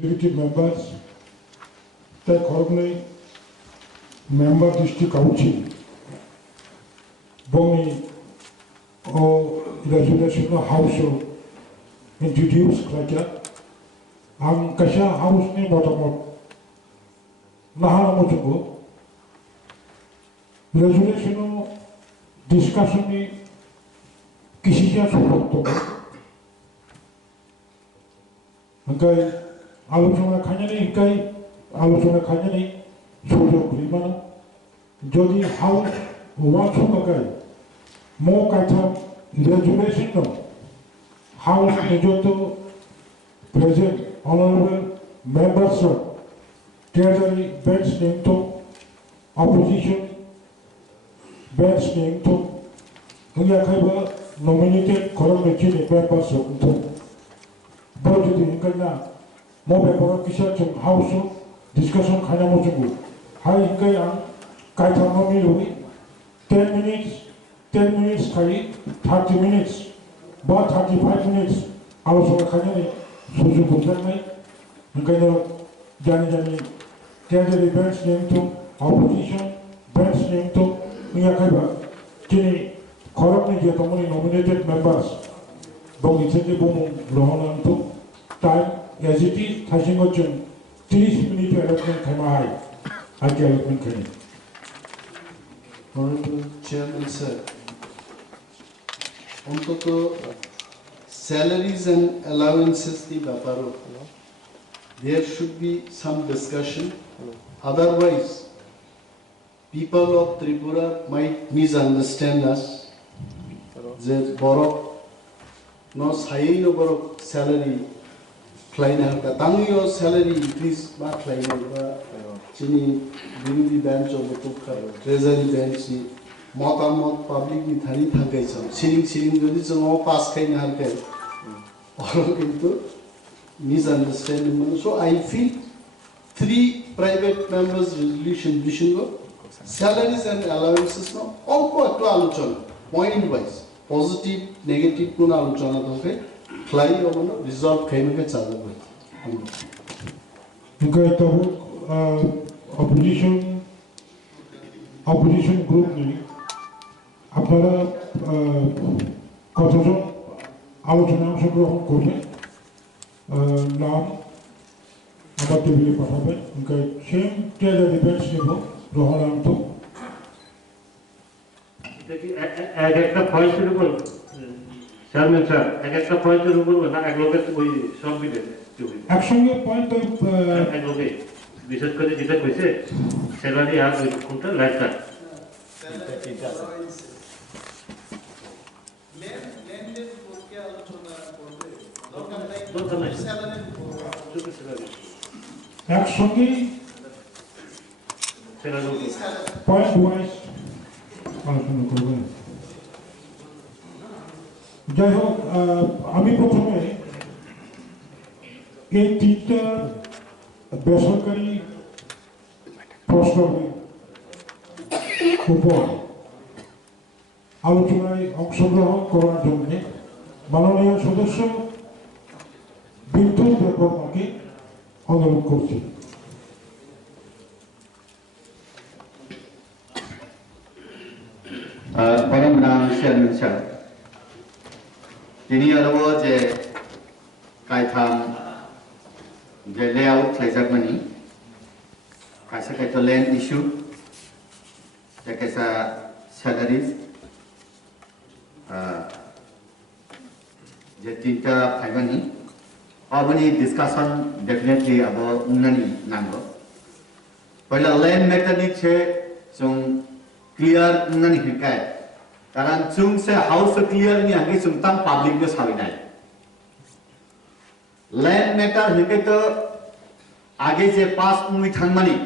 executive members, the currently member district council, Boni or resolution house introduced like ang kasha house ni motamot nahara mo chugo resolution discussion ni किसी से support तो हंकाई आलोचना खाने नहीं हंकाई आलोचना खाने नहीं सोचो क्रीमाना जो दी हाउस वाचो मगाई मो काथा रेजुलेशन नो हाउस में जो तो प्रेजेंट ऑनरेबल मेंबर्स रो ट्रेजरी बेंच नेम तो ऑपोजिशन बेंच नेम तो हंगा खाइबा nominated korang mechini members ro तो Board hingga mo bebora kisah chung house discussion khana mo chungu hai hingga yang kai thamo mi lui 10 minutes kai 30 minutes ba 35 minutes alosona khana ni suju bundan mai hingga no jani candidate bench name to opposition bench name to hingga kai ba kini korang ni je tomoni nominated members bong itse bong rohanan to time as it is thashing ochun 30 minute allotment thamai ake allotment kani Honorable Chairman sir, onto salaries and allowances the Baparo, there should be some discussion. Otherwise, people of Tripura might misunderstand us. There's borok no say no borok salary flying out. Tangi your salary increase ba flying out. Chini binudi bench of the treasury bench ni motamot public ni thani thangai cham. Siring jodi chang pass khai na harkai. All into misunderstanding. So I feel 3 private members resolution vision go salaries and allowances no all ko to alochona point wise. Positive, negative kuna aluchana doke fly over no resolve kaime ke chala bhai hingga to opposition group ni apnara kotjon alochona অংশগ্রহণ করবে নাম আমার টেবিলে পাঠাবে হingga same treasury defence নেব রহনান্ত একটা পয়েন্টের উপর চেয়ারম্যান স্যার একটা পয়েন্টের উপর না এক লোকের ওই সব মিলে একসঙ্গে পয়েন্ট এক লোকে বিশেষ করে যেটা কইছে স্যালারি আর ওই কোনটা লাইফটা লেনদেন করতে আলোচনা করবে দরকার নাই স্যালারি একসঙ্গে পয়েন্ট ওয়াইজ আলোচনা করবেন যাই হোক আমি প্রথমে এই 3টা বেসরকারি প্রস্তাবের উপর আলোচনায় অংশগ্রহণ করার জন্য মাননীয় সদস্য বিদ্যুৎ দেববর্মাকে অনুরোধ করছি Parambrang Chairman Sir, ini adalah je kaitan je layout laser money, kaisa kaita land issue, je kaisa salaries, je tinta money, abani discussion definitely about nani nango. Pahla land matter ni che jong clear nani hikai karan chung se house clear ni agi chung tam public ne sabinai land matter hikai to age je pass mui thangmani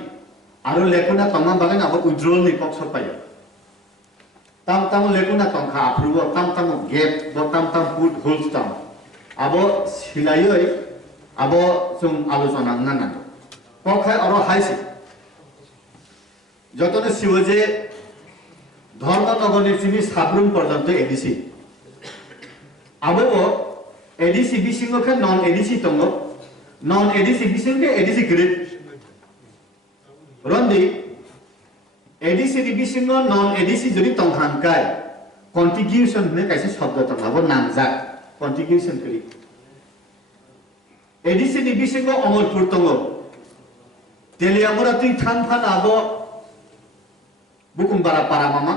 aro lekuna tamam bagan abo withdrawal ni kok sopai tam lekuna tongkha approval tam gap bo tam put holes tam abo silayoi abo chung alochona nana kokhai aro haisi jotone siwaje Dharmanagar নিচিনি Sabroom পর্যন্ত ADC আবো ADC বিসিংকে নন ADC তঙ্গ non ADC bising ke ADC grid rondi ADC di bising non ADC jadi tongkhang kai contribution ne kaise shabda tong abo namjak contribution kri ADC di bising Amarpur tongo Teliamura tui than phan abo bukumbara para mama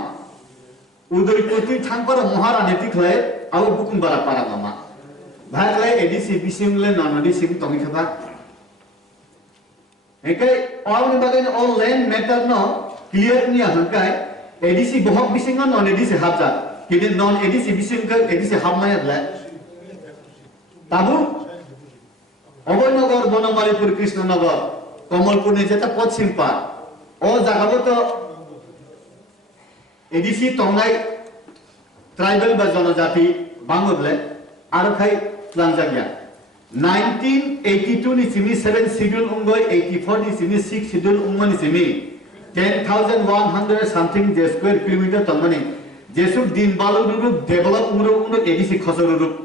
Udaipur tui than para Maharani ti khlai abo bukumbara para mama bhaglai ADC bising le non ADC tongi khaba ekai all ni bagai all land matter no clear ni hangkai ADC bohok bising non ADC habja kini non ADC bising ka ADC habmaya bla tabu Abhaynagar Banamalipur Krishnanagar Kamalpur যেটা পশ্চিম পার ও জায়গাবো তো ADC টঙ্গাই tribal বা জনজাতি বাংলাদেশে আর খাই প্লানজাগিয়া 1982 নি Simi 7 schedule উঙ্গই 84 নি Simi 6 schedule উঙ্গনি Simi 10100 something যে square kilometre তংমানি যেসব দিন বালু রূপ ডেভেলপ উঙ্গো এডিসি খসর রূপ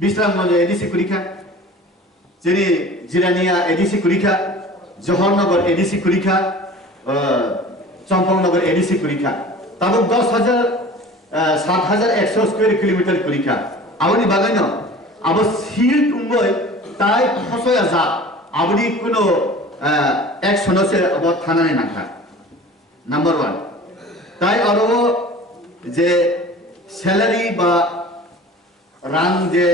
বিশ্রামগঞ্জ এডিসি কুরিখা যেনি জিরানিয়া এডিসি কুরিখা জহরনগর এডিসি কুরিখা চম্পকনগর এডিসি কুরিখা তাবুক 7100 স্কয়ার কিলোমিটার কুরিখা আবনি বাগাইন আব সিল উঙ্গই তাই খসয়া যা আবনি কোনো একশনসে আব থানানে নাখা নাম্বার 1 তাই আরো যে স্যালারি বা rang je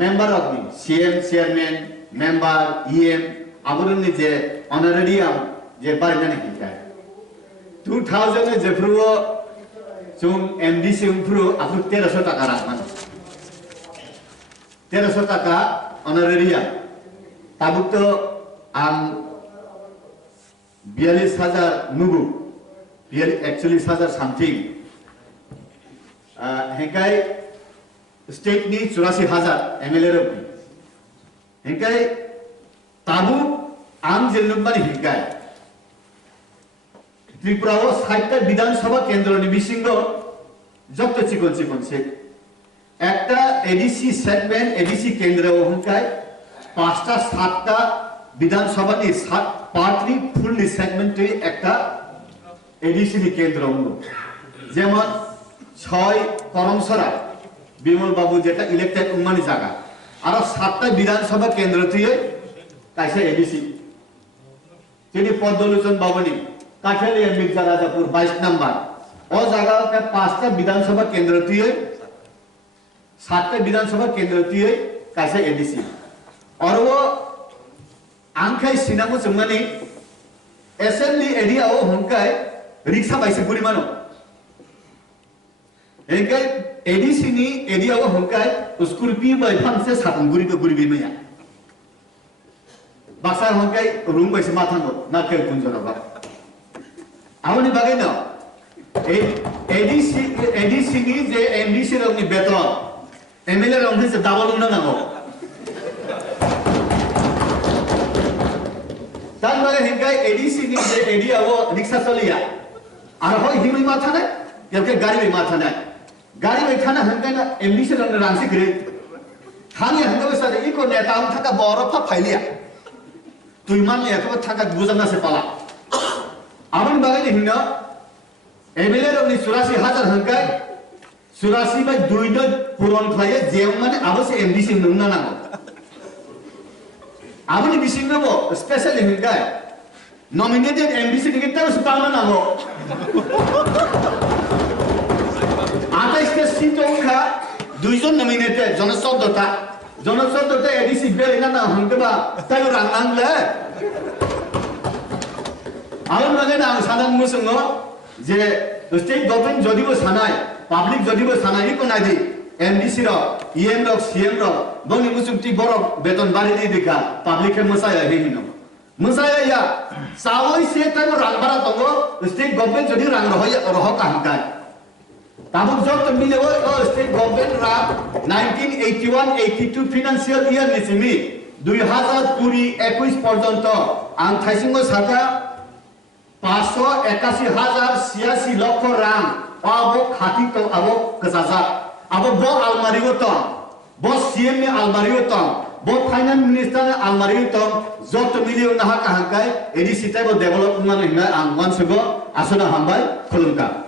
member of the CM chairman member EM aburun ni je honorarium je barna ni kai 2000 je fruo chung MDC fruo apu 1300 taka rakman 1300 taka honorarium tabuk to am 42000 nubu actually 1000 something hekai state नि 84,000 MLA रबी हिंकाय ताबु आम जिल्लुमबानि हिंकाय त्रिपुराओ 60টা বিধানসভা কেন্দ্র नि बिसिंग जक्त chicken chicken से একটা ADC segment ADC केंद्र हिंकाय 5টা 7টা বিধানসভা नि पार्टली फुल्ली सेगमेंट একটা एडीसी नि केंद्र हंगो जेमन 6 करमसरा বিমল বাবু যেটা ইলেক্টেড উন্মানি জায়গা আর 7টা বিধানসভা কেন্দ্র দিয়ে কাইসা এডিসি তিনি পদ্মলোচন বাবুনি কাঠালিয়া মির্জা রাজাপুর 22 নাম্বার ও জায়গাতে 5টা বিধানসভা কেন্দ্র দিয়ে 7টা বিধানসভা কেন্দ্র দিয়ে কাইসা এডিসি আর ও আংখাই সিনামু জমানি এসএমডি এরিয়া ও হংকাই রিকশা বাইসে পরিমাণ एंगे एडीसी नि एरिया वो होंकाय स्कॉर्पियो बाय फांसे सातंगुरी को गुरी बेमया बासा होंकाय रूम बायसे माथांगो नाकेल कुंजनबा आवनि बागै न एडीसी नि जे एमडीसी रंगनि बेतन एमएलए रंगनि से डाबल उना नांगो तान बागै हिंकाय एडीसी नि जे एरिया वो रिक्शा चलिया आरो होय हिमि माथाने केके गाड़ी में माथाने गाड़ी में थाना हंगे ना एमडीसी रंग रांसी करे थाने हंगे बस अरे इको नेता हम था का बौरफा फैलिया तो ईमान ने तो था का गुजरना से पाला आवन बागे नहीं ना एमएलए रंग 84,000 हंगे 84 में दुईनो पुरान खाये जेम माने आवश्य एमडीसी नंगा ना आवन बिसिंग में वो स्पेशली हंगे नॉमिनेटेड एमडीसी निकलता है उस पावना ना हो आता इसके सीटों का दुईजन नॉमिनेटेड जनसदता एडीसी बेलिना ना हंगबा तायो रांनांगले आलन माने ना सानां मुसंगो जे स्टेट गवर्नमेंट जदिबो सानाय पाब्लिक जदिबो सानाय इको नादि एमडीसी रो ईएम रो सीएम रो बंगि मुसुक्ति बर बेतन बारि दि दिखा पाब्लिक के मसाया हेहिनो मसाया या सावई से तायो रांबारा तंगो स्टेट गवर्नमेंट जदि रां रह का हंकाय ताबुक जब तो मिले वो स्टेट गवर्नमेंट रा 1981-82 फाइनेंशियल ईयर निसिमी 2020-21 पर्यंत आं थाइसिंगो साका 581,086 लक्ष रां आबो खाती तो आबो कसाजा आबो बो अलमारियो तो बो सीएम में अलमारियो तो bo finance minister almari to jot million na ha ka hankai edi sitai bo development na ang wan sugo asuna hambai khulumka